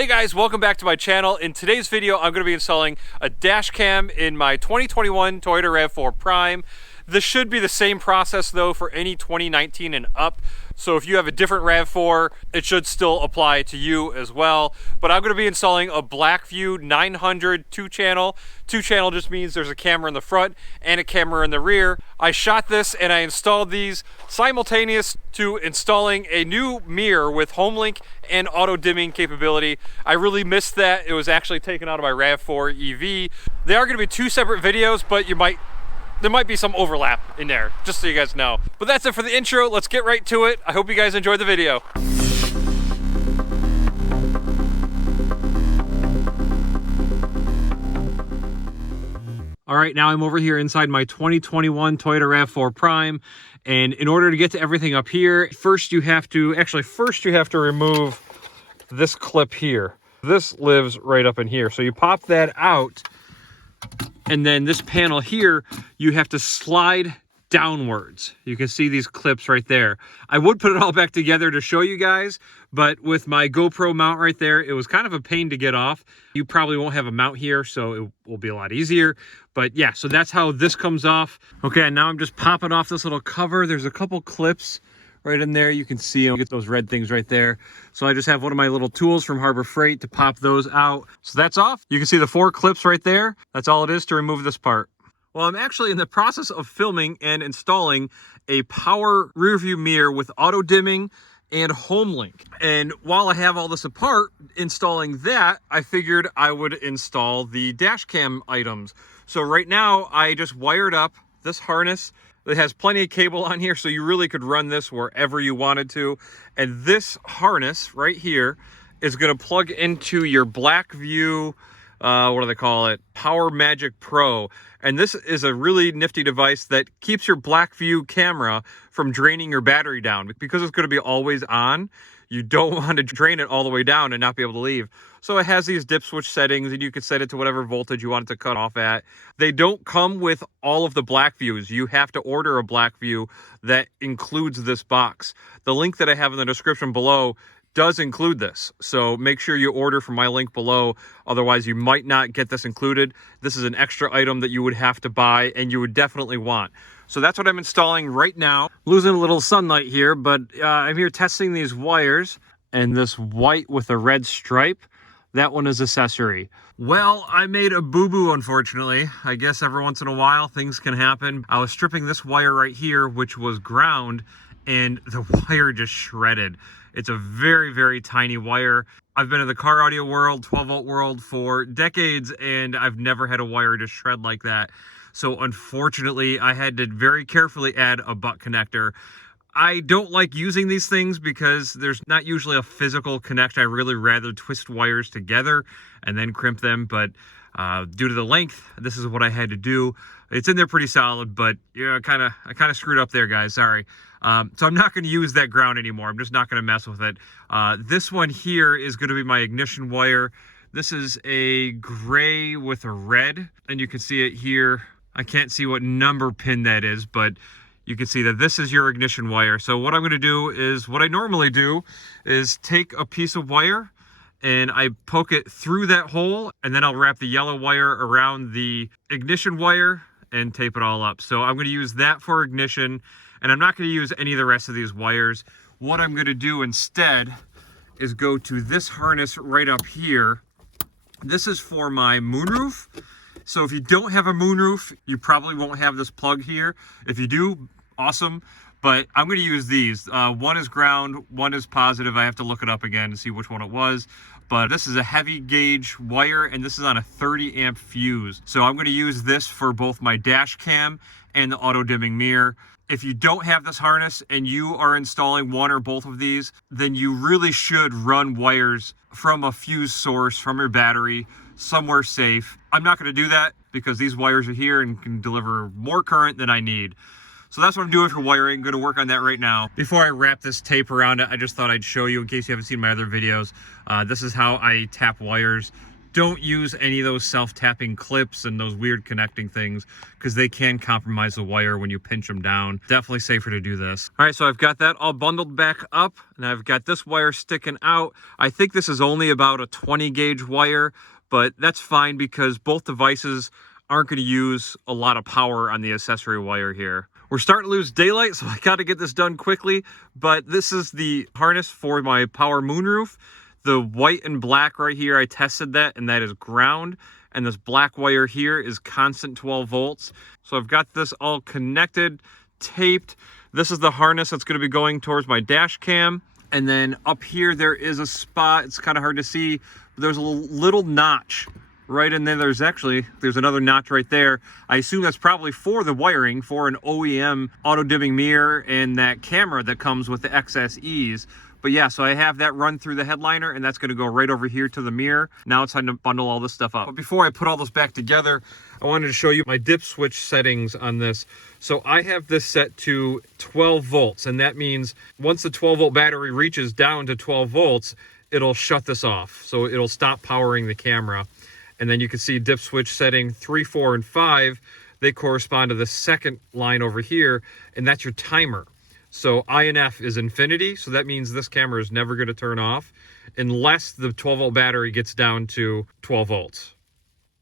Hey guys, welcome back to my channel. In today's video, I'm going to be installing a dash cam in my 2021 Toyota Rav4 Prime. This should be the same process though for any 2019 and up. So if you have a different Rav4, it should still apply to you as well. But I'm going to be installing a Blackvue DR900 2-channel. 2-channel just means there's a camera in the front and a camera in the rear. I shot this and I installed these simultaneous to installing a new mirror with home link and auto dimming capability. I really missed that. It was actually taken out of my Rav4 EV. They are going to be two separate videos, but there might be some overlap in there, just so you guys know. But that's it for the intro. Let's get right to it. I hope you guys enjoyed the video. All right, now I'm over here inside my 2021 Toyota Rav4 Prime. And in order to get to everything up here, first you have to remove this clip here. This lives right up in here. So you pop that out, and then this panel here, you have to slide downwards. You can see these clips right there. I would put it all back together to show you guys, but with my GoPro mount right there, it was kind of a pain to get off. You probably won't have a mount here, so it will be a lot easier. But yeah, so that's how this comes off. Okay, now I'm just popping off this little cover. There's a couple clips right in there. You can see them, get those red things right there. So I just have one of my little tools from Harbor Freight to pop those out. So that's off. You can see the 4 clips right there. That's all it is to remove this part. Well, I'm actually in the process of filming and installing a power rear view mirror with auto dimming and home link. And while I have all this apart, installing that, I figured I would install the dash cam items. So right now I just wired up this harness. It has plenty of cable on here, so you really could run this wherever you wanted to. And this harness right here is going to plug into your Blackvue, what do they call it? Power Magic Pro. And this is a really nifty device that keeps your Blackvue camera from draining your battery down. Because it's going to be always on, you don't want to drain it all the way down and not be able to leave. So it has these dip switch settings, and you can set it to whatever voltage you want it to cut off at. They don't come with all of the Blackvues. You have to order a Blackvue that includes this box. The link that I have in the description below does include this. So make sure you order from my link below. Otherwise, you might not get this included. This is an extra item that you would have to buy and you would definitely want. So that's what I'm installing right now. Losing a little sunlight here, but I'm here testing these wires, and this white with a red stripe, that one is accessory. Well, I made a boo-boo, unfortunately. I guess every once in a while things can happen. I was stripping this wire right here, which was ground, and the wire just shredded. It's a very, very tiny wire. I've been in the car audio world, 12-volt world for decades, and I've never had a wire just shred like that. So unfortunately, I had to very carefully add a butt connector. I don't like using these things because there's not usually a physical connection. I really rather twist wires together and then crimp them, but due to the length, this is what I had to do. It's in there pretty solid, but yeah, I kind of screwed up there, guys. Sorry. So I'm not going to use that ground anymore. I'm just not going to mess with it. This one here is going to be my ignition wire. This is a gray with a red, and you can see it here. I can't see what number pin that is, but you can see that this is your ignition wire. So what I'm going to do is, what I normally do is take a piece of wire and I poke it through that hole, and then I'll wrap the yellow wire around the ignition wire and tape it all up. So I'm going to use that for ignition, and I'm not going to use any of the rest of these wires. What I'm going to do instead is go to this harness right up here. This is for my moonroof. So if you don't have a moonroof, you probably won't have this plug here. If you do, awesome. But I'm going to use these. One is ground, one is positive. I have to look it up again to see which one it was. But this is a heavy gauge wire, and this is on a 30 amp fuse. So I'm going to use this for both my dash cam and the auto dimming mirror. If you don't have this harness and you are installing one or both of these, then you really should run wires from a fuse source from your battery somewhere safe. I'm not going to do that because these wires are here and can deliver more current than I need. So that's what I'm doing for wiring. I'm going to work on that right now. Before I wrap this tape around it, I just thought I'd show you in case you haven't seen my other videos. This is how I tap wires don't use any of those self-tapping clips and those weird connecting things, because they can compromise the wire when you pinch them down. Definitely safer to do this. All right, so I've got that all bundled back up, and I've got this wire sticking out. I think this is only about a 20 gauge wire, but that's fine because both devices aren't going to use a lot of power on the accessory wire here. We're starting to lose daylight, so I got to get this done quickly, but this is the harness for my power moonroof. The white and black right here, I tested that, and that is ground. And this black wire here is constant 12 volts. So I've got this all connected, taped. This is the harness that's going to be going towards my dash cam. And then up here, there is a spot. It's kind of hard to see, but there's a little notch right in there. There's another notch right there. I assume that's probably for the wiring for an OEM auto dimming mirror and that camera that comes with the XSEs. But yeah, so I have that run through the headliner, and that's going to go right over here to the mirror. Now it's time to bundle all this stuff up. But before I put all this back together, I wanted to show you my dip switch settings on this. So I have this set to 12 volts, and that means once the 12 volt battery reaches down to 12 volts, it'll shut this off. So it'll stop powering the camera. And then you can see dip switch setting 3, 4, and 5. They correspond to the second line over here, and that's your timer. So INF is infinity, so that means this camera is never going to turn off unless the 12 volt battery gets down to 12 volts.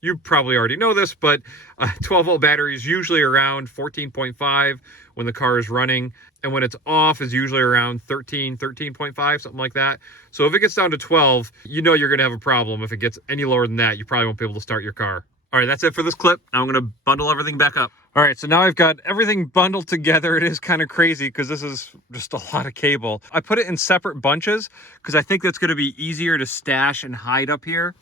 You probably already know this, but 12 volt battery is usually around 14.5 when the car is running, and when it's off is usually around 13.5, something like that. So if it gets down to 12, you know you're going to have a problem. If it gets any lower than that, you probably won't be able to start your car. All right, that's it for this clip. Now I'm going to bundle everything back up. All right, so now I've got everything bundled together. It is kind of crazy because this is just a lot of cable. I put it in separate bunches because I think that's going to be easier to stash and hide up here.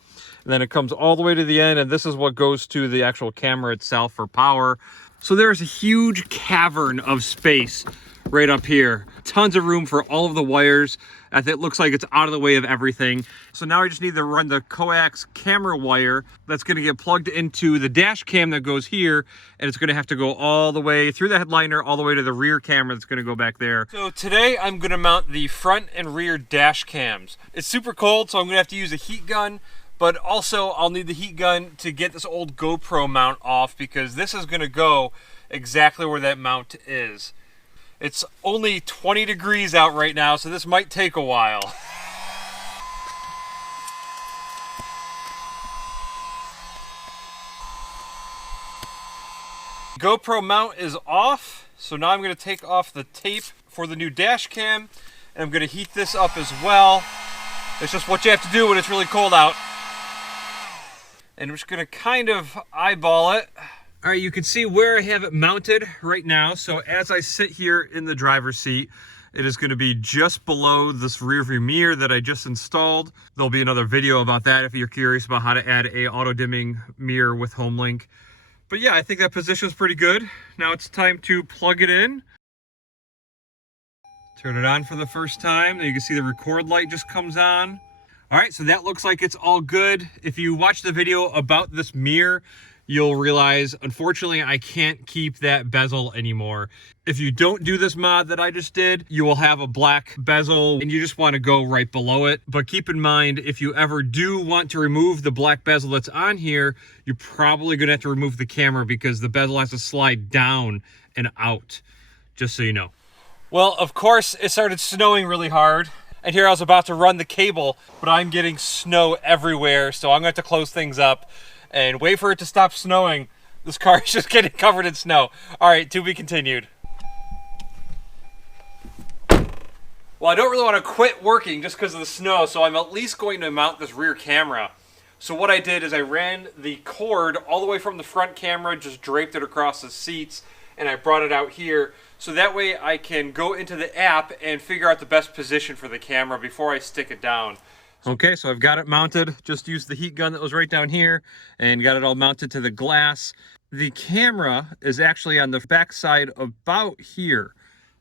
And then it comes all the way to the end, and this is what goes to the actual camera itself for power. So there's a huge cavern of space right up here. Tons of room for all of the wires. It looks like it's out of the way of everything. So now I just need to run the coax camera wire that's going to get plugged into the dash cam that goes here, and it's going to have to go all the way through the headliner, all the way to the rear camera that's going to go back there. So today I'm going to mount the front and rear dash cams. It's super cold, so I'm going to have to use a heat gun, but also I'll need the heat gun to get this old GoPro mount off because this is going to go exactly where that mount is. It's only 20 degrees out right now, so this might take a while. GoPro mount is off, so now I'm going to take off the tape for the new dash cam, and I'm going to heat this up as well. It's just what you have to do when it's really cold out. And I'm just going to kind of eyeball it. All right, you can see where I have it mounted right now. So as I sit here in the driver's seat, it is going to be just below this rear view mirror that I just installed. There'll be another video about that if you're curious about how to add a auto dimming mirror with HomeLink. But yeah, I think that position is pretty good. Now it's time to plug it in. Turn it on for the first time. You can see the record light just comes on. All right, so that looks like it's all good. If you watch the video about this mirror, you'll realize, unfortunately, I can't keep that bezel anymore. If you don't do this mod that I just did, you will have a black bezel and you just want to go right below it. But keep in mind, if you ever do want to remove the black bezel that's on here, you're probably going to have to remove the camera because the bezel has to slide down and out, just so you know. Well, of course, it started snowing really hard. And here I was about to run the cable, but I'm getting snow everywhere, so I'm going to have to close things up and wait for it to stop snowing. This car is just getting covered in snow. All right, to be continued. Well, I don't really want to quit working just because of the snow, so I'm at least going to mount this rear camera. So what I did is I ran the cord all the way from the front camera, just draped it across the seats, and I brought it out here. So that way I can go into the app and figure out the best position for the camera before I stick it down. Okay, so I've got it mounted. Just used the heat gun that was right down here and got it all mounted to the glass. The camera is actually on the back side about here.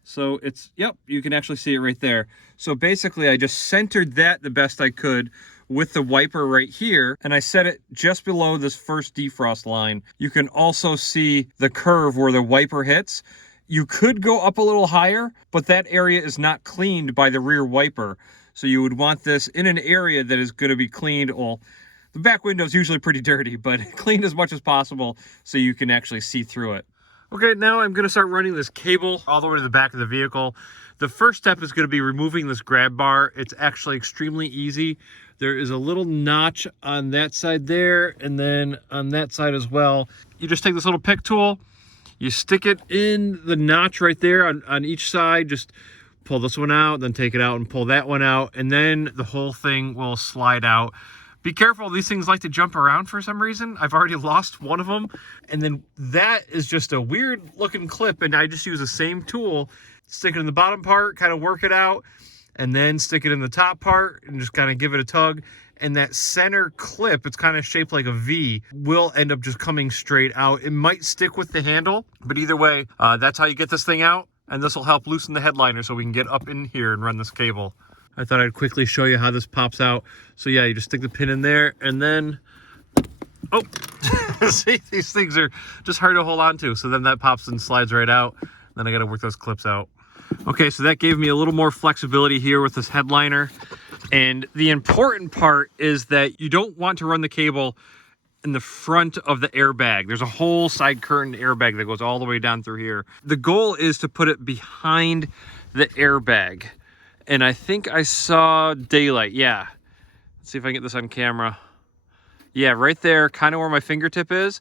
So it's, yep, you can actually see it right there. So basically I just centered that the best I could with the wiper right here, and I set it just below this first defrost line. You can also see the curve where the wiper hits. You could go up a little higher, but that area is not cleaned by the rear wiper. So you would want this in an area that is going to be cleaned. Well, The back window is usually pretty dirty, but cleaned as much as possible so you can actually see through it. Okay, now I'm gonna start running this cable all the way to the back of the vehicle. The first step is gonna be removing this grab bar. It's actually extremely easy. There is a little notch on that side there, and then on that side as well. You just take this little pick tool, you stick it in the notch right there on each side, just pull this one out, then take it out and pull that one out, and then the whole thing will slide out. Be careful, these things like to jump around for some reason. I've already lost one of them, and then that is just a weird looking clip, and I just use the same tool, stick it in the bottom part, kind of work it out, and then stick it in the top part and just kind of give it a tug. And that center clip, it's kind of shaped like a V, will end up just coming straight out. It might stick with the handle, but either way, that's how you get this thing out. And this will help loosen the headliner so we can get up in here and run this cable. I thought I'd quickly show you how this pops out. So yeah, you just stick the pin in there and then, oh, see, these things are just hard to hold on to. So then that pops and slides right out. Then I got to work those clips out. Okay, so that gave me a little more flexibility here with this headliner. And the important part is that you don't want to run the cable in the front of the airbag. There's a whole side curtain airbag that goes all the way down through here. The goal is to put it behind the airbag. And I think I saw daylight, yeah. Let's see if I can get this on camera. Yeah, right there, kind of where my fingertip is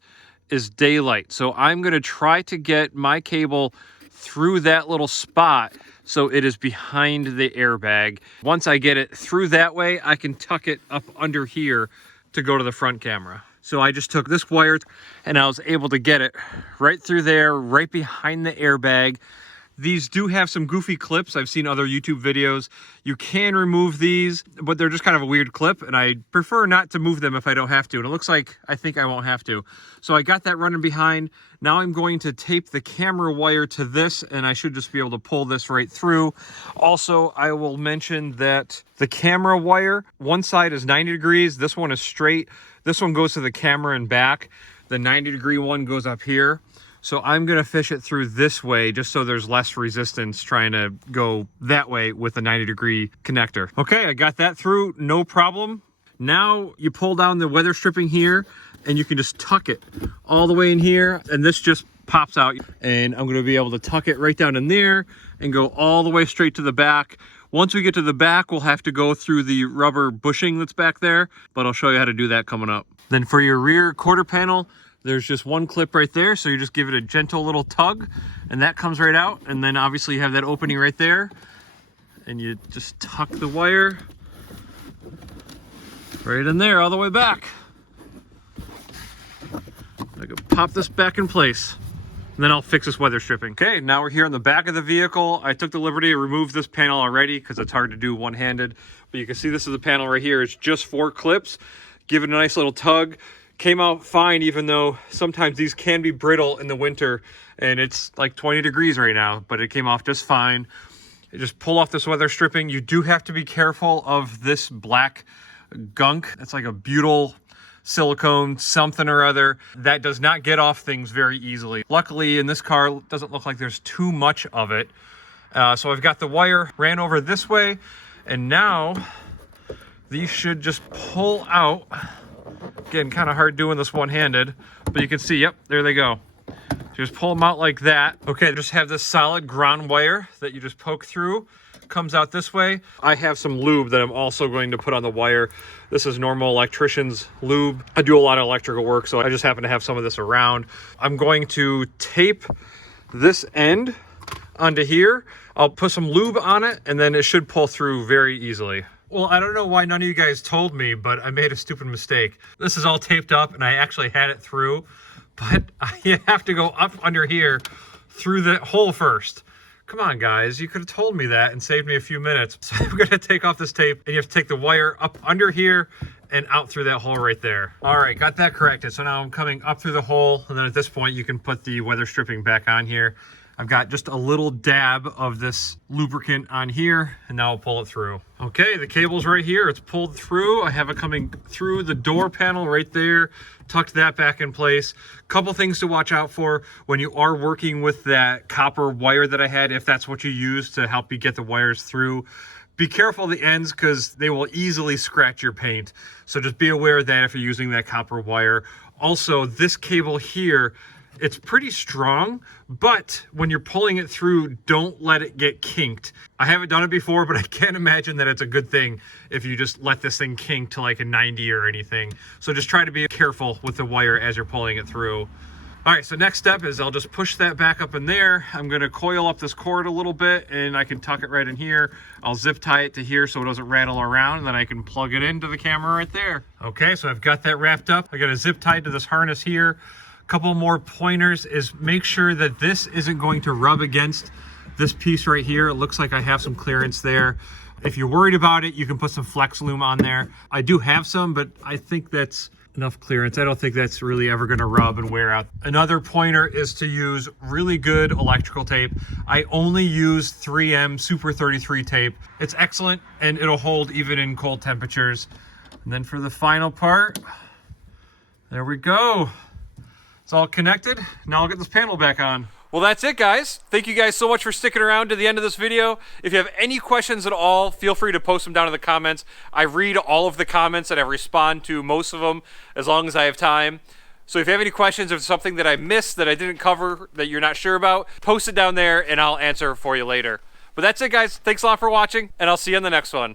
daylight. So I'm gonna try to get my cable through that little spot so it is behind the airbag. Once I get it through that way, I can tuck it up under here to go to the front camera. So I just took this wire and I was able to get it right through there, right behind the airbag. These do have some goofy clips. I've seen other YouTube videos. You can remove these, but they're just kind of a weird clip, and I prefer not to move them if I don't have to. And it looks like I think I won't have to. So I got that running behind. Now I'm going to tape the camera wire to this, and I should just be able to pull this right through. Also, I will mention that the camera wire, one side is 90 degrees, this one is straight. This one goes to the camera and back. The 90-degree one goes up here. So I'm gonna fish it through this way just so there's less resistance trying to go that way with the 90-degree connector. Okay, I got that through, no problem. Now you pull down the weather stripping here and you can just tuck it all the way in here, and this just pops out. And I'm gonna be able to tuck it right down in there and go all the way straight to the back. Once we get to the back, we'll have to go through the rubber bushing that's back there, but I'll show you how to do that coming up. Then for your rear quarter panel, there's just one clip right there, so you just give it a gentle little tug, and that comes right out. And then obviously you have that opening right there, and you just tuck the wire right in there all the way back. I can pop this back in place, and then I'll fix this weather stripping. Okay, now we're here on the back of the vehicle. I took the liberty to remove this panel already because it's hard to do one-handed, but you can see this is the panel right here. It's just 4 clips. Give it a nice little tug. Came out fine, even though sometimes these can be brittle in the winter, and it's like 20 degrees right now, but it came off just fine. You just pull off this weather stripping. You do have to be careful of this black gunk. It's like a butyl silicone something or other that does not get off things very easily. Luckily in this car, it doesn't look like there's too much of it. So I've got the wire ran over this way, and now these should just pull out. Again, kind of hard doing this one-handed, but you can see, yep, there they go. Just pull them out like that. Okay, just have this solid ground wire that you just poke through. Comes out this way. I have some lube that I'm also going to put on the wire. This is normal electrician's lube. I do a lot of electrical work, so I just happen to have some of this around. I'm going to tape this end onto here. I'll put some lube on it, and then it should pull through very easily. Well, I don't know why none of you guys told me, but I made a stupid mistake. This is all taped up, and I actually had it through, but you have to go up under here through the hole first. Come on, guys, you could have told me that and saved me a few minutes. So I'm gonna take off this tape, and you have to take the wire up under here and out through that hole right there. All right, got that corrected. So now I'm coming up through the hole, and then at this point, you can put the weather stripping back on here. I've got just a little dab of this lubricant on here, and now I'll pull it through. Okay, the cable's right here. It's pulled through. I have it coming through the door panel right there. Tucked that back in place. Couple things to watch out for when you are working with that copper wire that I had, if that's what you use to help you get the wires through. Be careful of the ends because they will easily scratch your paint. So just be aware of that if you're using that copper wire. Also, this cable here, it's pretty strong, but when you're pulling it through, don't let it get kinked. I haven't done it before, but I can't imagine that it's a good thing if you just let this thing kink to like a 90 or anything. So just try to be careful with the wire as you're pulling it through. All right, so next step is I'll just push that back up in there. I'm gonna coil up this cord a little bit and I can tuck it right in here. I'll zip tie it to here so it doesn't rattle around, and then I can plug it into the camera right there. Okay, so I've got that wrapped up. I got a zip tied to this harness here. A couple more pointers is make sure that this isn't going to rub against this piece right here. It looks like I have some clearance there. If you're worried about it, you can put some flex loom on there. I do have some, but I think that's enough clearance. I don't think that's really ever going to rub and wear out. Another pointer is to use really good electrical tape. I only use 3M Super 33 tape. It's excellent and it'll hold even in cold temperatures. And then for the final part, there we go. It's all connected. Now I'll get this panel back on. Well, that's it, guys. Thank you guys so much for sticking around to the end of this video. If you have any questions at all, feel free to post them down in the comments. I read all of the comments and I respond to most of them as long as I have time. So if you have any questions or something that I missed that I didn't cover that you're not sure about, post it down there and I'll answer for you later. But that's it, guys. Thanks a lot for watching, and I'll see you in the next one.